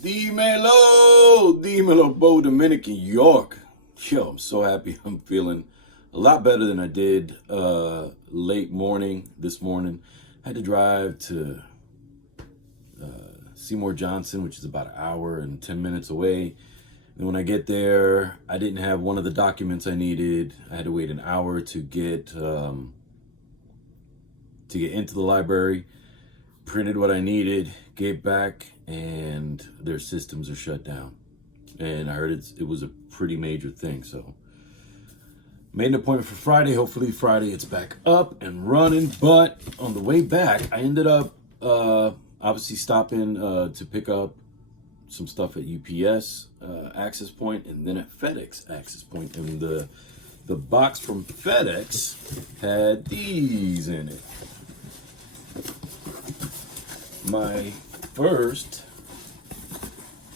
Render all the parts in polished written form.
Dímelo, Bo, Dominican, York. Yo, I'm so happy. I'm feeling a lot better than I did late morning this morning. I had to drive to Seymour Johnson, which is about an hour and 10 minutes away. And when I get there, I didn't have one of the documents I needed. I had to wait an hour to get into the library, printed what I needed, gave back, and their systems are shut down. And I heard it was a pretty major thing. So made an appointment for Friday. Hopefully Friday it's back up and running. But on the way back, I ended up obviously stopping to pick up some stuff at UPS access point, and then at FedEx access point. And the box from FedEx had these in it. My first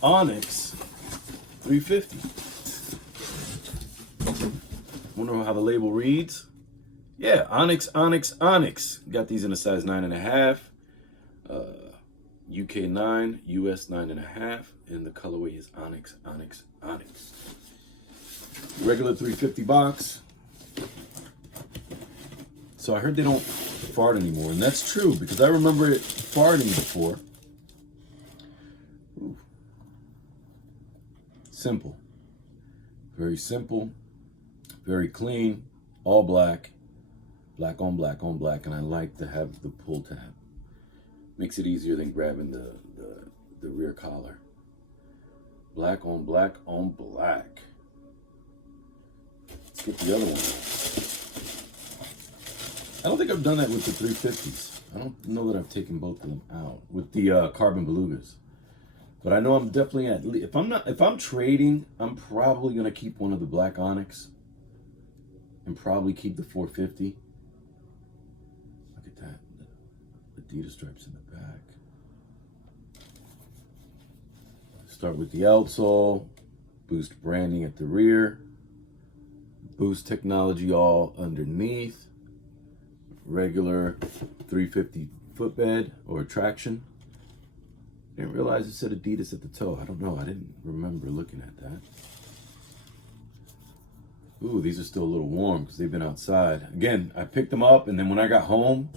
Onyx 350. Wonder how the label reads. Yeah, Onyx. Got these in a size 9.5. UK 9, US 9.5, and the colorway is Onyx. Regular 350 box. So I heard they don't fart anymore, and that's true because I remember it farting before. Ooh. Simple. Very simple. Very clean. All black. Black on black on black, and I like to have the pull tab. Makes it easier than grabbing the rear collar. Black on black on black. Let's get the other one out. I don't think I've done that with the 350s. I don't know that I've taken both of them out with the carbon belugas. But I know I'm definitely at least, if I'm trading, I'm probably gonna keep one of the black Onyx and probably keep the 450. Look at that. Adidas stripes in the back. Start with the outsole, Boost branding at the rear, Boost technology all underneath, regular 350 footbed or traction. Didn't realize it said Adidas at the toe. I don't know. I didn't remember looking at that. Ooh, these are still a little warm because they've been outside. Again, I picked them up, and then when I got home,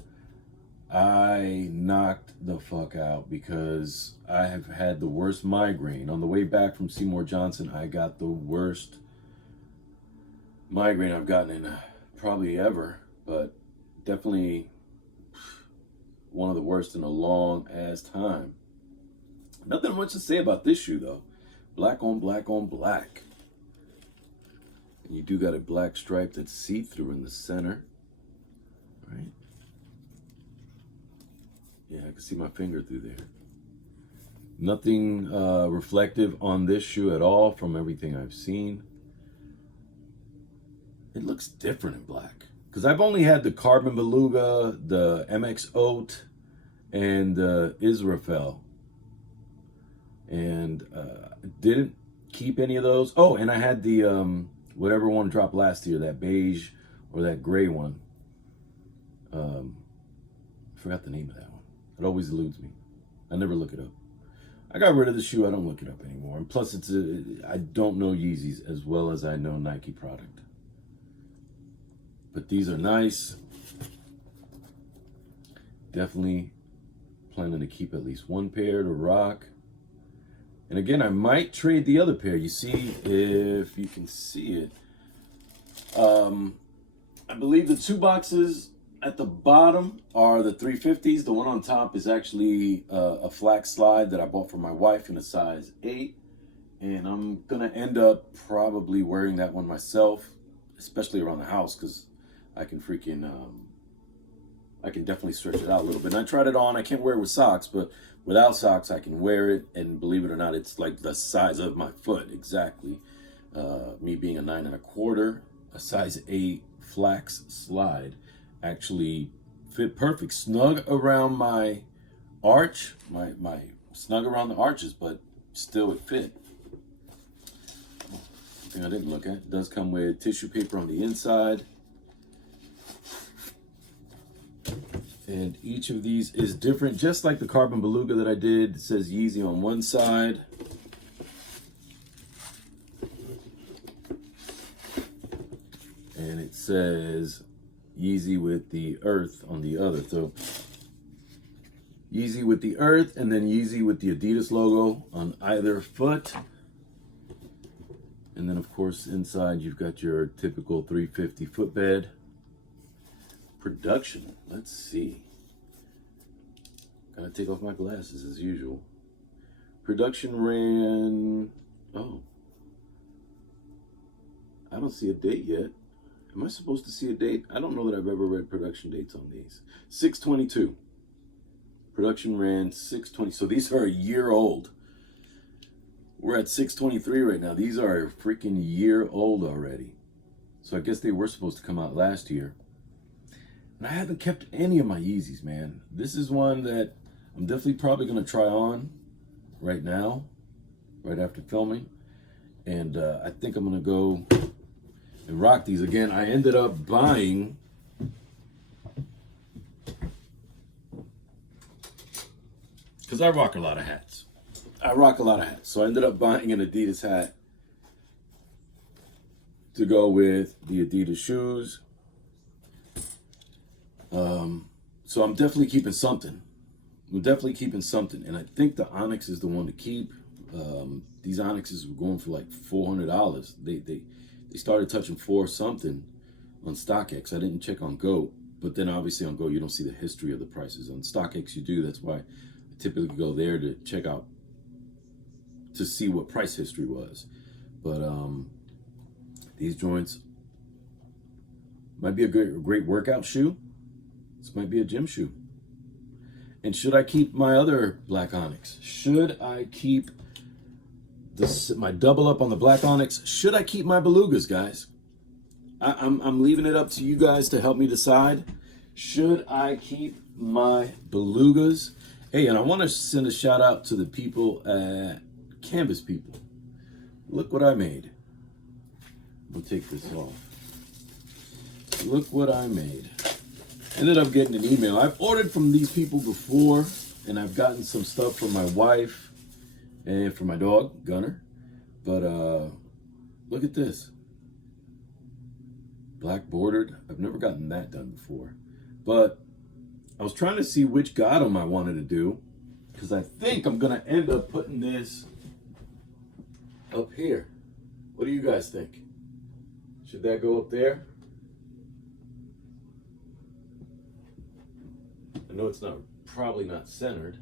I knocked the fuck out because I have had the worst migraine. On the way back from Seymour Johnson, I got the worst migraine I've gotten in probably ever, but definitely one of the worst in a long ass time. Nothing much to say about this shoe though. Black on black on black. And you do got a black stripe that's see-through in the center. Right? Yeah, I can see my finger through there. Nothing reflective on this shoe at all from everything I've seen. It looks different in black. Because I've only had the Carbon Beluga, the MX Oat, and the Israfel. And didn't keep any of those. Oh, and I had the whatever one dropped last year, that beige or that gray one. I forgot the name of that one. It always eludes me. I never look it up. I got rid of the shoe. I don't look it up anymore. And plus, I don't know Yeezys as well as I know Nike product. But these are nice. Definitely planning to keep at least one pair to rock. And again, I might trade the other pair. You see, if you can see it. I believe the two boxes at the bottom are the 350s. The one on top is actually a flax slide that I bought for my wife in a size 8. And I'm going to end up probably wearing that one myself, especially around the house, because I can I can definitely stretch it out a little bit. And I tried it on. I can't wear it with socks, but without socks, I can wear it. And believe it or not, it's like the size of my foot, exactly. Me being a 9 1/4, a size 8 flax slide actually fit perfect, snug around my arch, my snug around the arches, but still it fit. Thing I didn't look at, it does come with tissue paper on the inside. And each of these is different, just like the Carbon Beluga that I did. It says Yeezy on one side. And it says Yeezy with the Earth on the other. So Yeezy with the Earth, and then Yeezy with the Adidas logo on either foot. And then, of course, inside you've got your typical 350 footbed. Production, let's see. Gotta take off my glasses as usual. Production ran, oh, I don't see a date yet. Am I supposed to see a date? I don't know that I've ever read production dates on these. 6/22. Production ran 6/20. So these are a year old. We're at 6/23 right now. These are a freaking year old already. So I guess they were supposed to come out last year. And I haven't kept any of my Yeezys, man. This is one that I'm definitely probably going to try on right now, right after filming. And I think I'm going to go and rock these. Again, I ended up buying because I rock a lot of hats. So I ended up buying an Adidas hat to go with the Adidas shoes. So I'm definitely keeping something. And I think the Onyx is the one to keep. These Onyxes were going for like $400. They started touching 4 something on StockX. I didn't check on Go, but then obviously on Go you don't see the history of the prices. On StockX you do. That's why I typically go there to check out to see what price history was. But these joints might be a great workout shoe. This might be a gym shoe. And should I keep my other black Onyx? Should I keep my double up on the black Onyx? Should I keep my Belugas, guys? I'm leaving it up to you guys to help me decide. Should I keep my Belugas? Hey, and I want to send a shout out to the people at Canvas People. Look what I made. We'll take this off. Look what I made. Ended up getting an email. I've ordered from these people before, and I've gotten some stuff from my wife and for my dog, Gunner. But look at this. Black bordered. I've never gotten that done before. But I was trying to see which Gotham I wanted to do, because I think I'm going to end up putting this up here. What do you guys think? Should that go up there? I know it's probably not centered.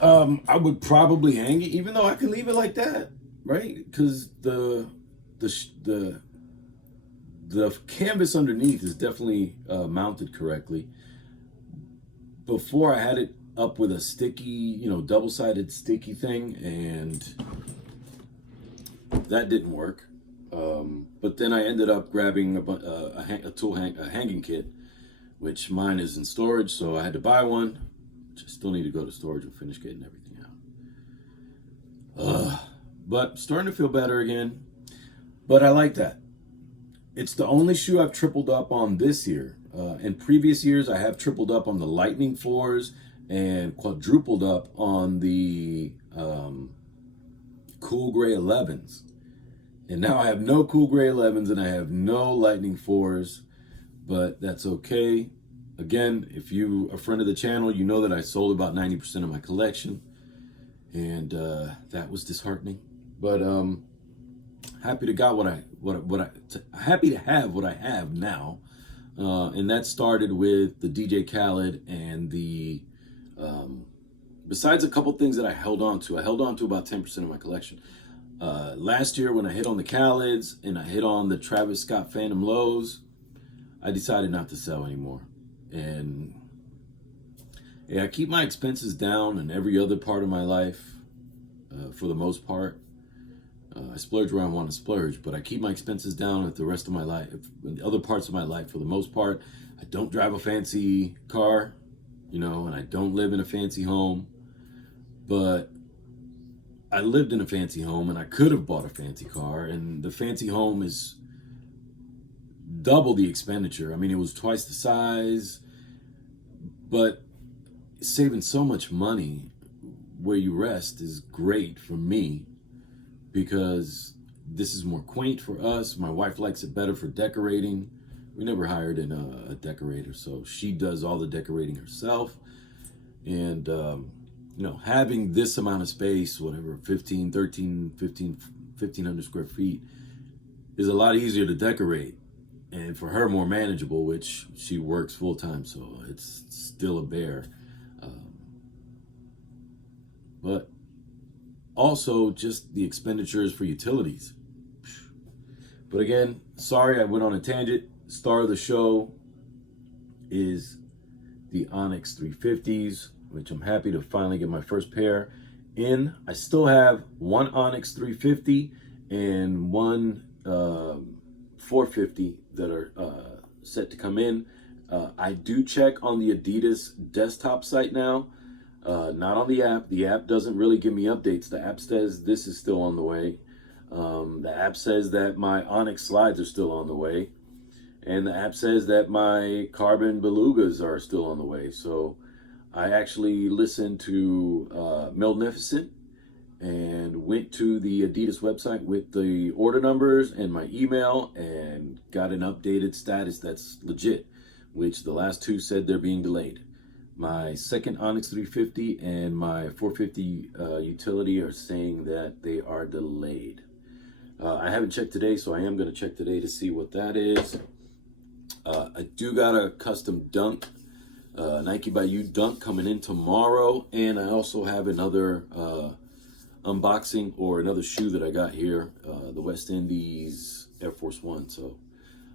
I would probably hang it, even though I can leave it like that, right? Because the canvas underneath is definitely mounted correctly. Before I had it up with a sticky, double-sided sticky thing, and that didn't work. But then I ended up grabbing a hanging kit, which mine is in storage, so I had to buy one. Which I still need to go to storage and finish getting everything out. But starting to feel better again. But I like that. It's the only shoe I've tripled up on this year. In previous years, I have tripled up on the Lightning 4s and quadrupled up on the Cool Gray 11s. And now I have no Cool Gray 11s and I have no Lightning 4s, but that's okay. Again, if you're a friend of the channel, you know that I sold about 90% of my collection, and that was disheartening. But happy to have what I have now, and that started with the DJ Khaled and the besides a couple things that I held on to about 10% of my collection. Last year when I hit on the Khaleds and I hit on the Travis Scott Phantom Lows, I decided not to sell anymore. And yeah, I keep my expenses down in every other part of my life, for the most part. I splurge where I want to splurge, but I keep my expenses down at the rest of my life, in the other parts of my life for the most part. I don't drive a fancy car, and I don't live in a fancy home, but I lived in a fancy home and I could have bought a fancy car, and the fancy home is double the expenditure. I mean, it was twice the size, but saving so much money where you rest is great for me because this is more quaint for us. My wife likes it better for decorating. We never hired a decorator, so she does all the decorating herself. And, having this amount of space, whatever, 1,500 square feet, is a lot easier to decorate. And for her, more manageable, which she works full time, so it's still a bear. But also just the expenditures for utilities. But again, sorry I went on a tangent. Star of the show is the Onyx 350s, which I'm happy to finally get my first pair in. I still have one Onyx 350 and one 450 that are set to come in. I do check on the Adidas desktop site now, not on the app. The app doesn't really give me updates. The app says this is still on the way. The app says that my Onyx slides are still on the way. And the app says that my carbon belugas are still on the way. So I actually listened to Milnificent and went to the Adidas website with the order numbers and my email and got an updated status that's legit, which the last two said they're being delayed. My second Onyx 350 and my 450 utility are saying that they are delayed. I haven't checked today, so I am going to check today to see what that is. I do got a custom dunk, Nike by You dunk coming in tomorrow, and I also have another unboxing or another shoe that I got here, the West Indies Air Force One. So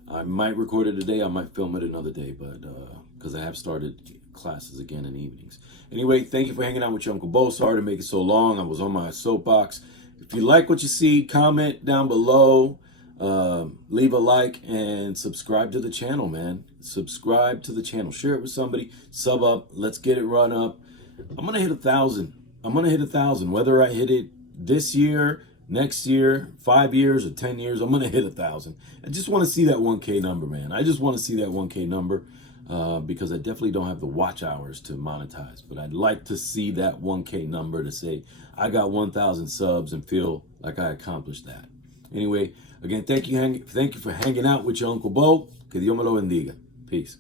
I might record it today, I might film it another day, but because I have started classes again in the evenings. Anyway, thank you for hanging out with your Uncle Bo. Sorry to make it so long. I was on my soapbox. If you like what you see, comment down below, leave a like, and subscribe to the channel, man. Subscribe to the channel. Share it with somebody. Sub up. Let's get it run up. I'm going to hit 1,000. I'm going to hit 1,000. Whether I hit it this year, next year, 5 years, or 10 years, I'm going to hit 1,000. I just want to see that 1K number, man. I just want to see that 1K number because I definitely don't have the watch hours to monetize. But I'd like to see that 1K number to say I got 1,000 subs and feel like I accomplished that. Anyway, again, thank you for hanging out with your Uncle Bo. Que Dios me lo bendiga. Peace.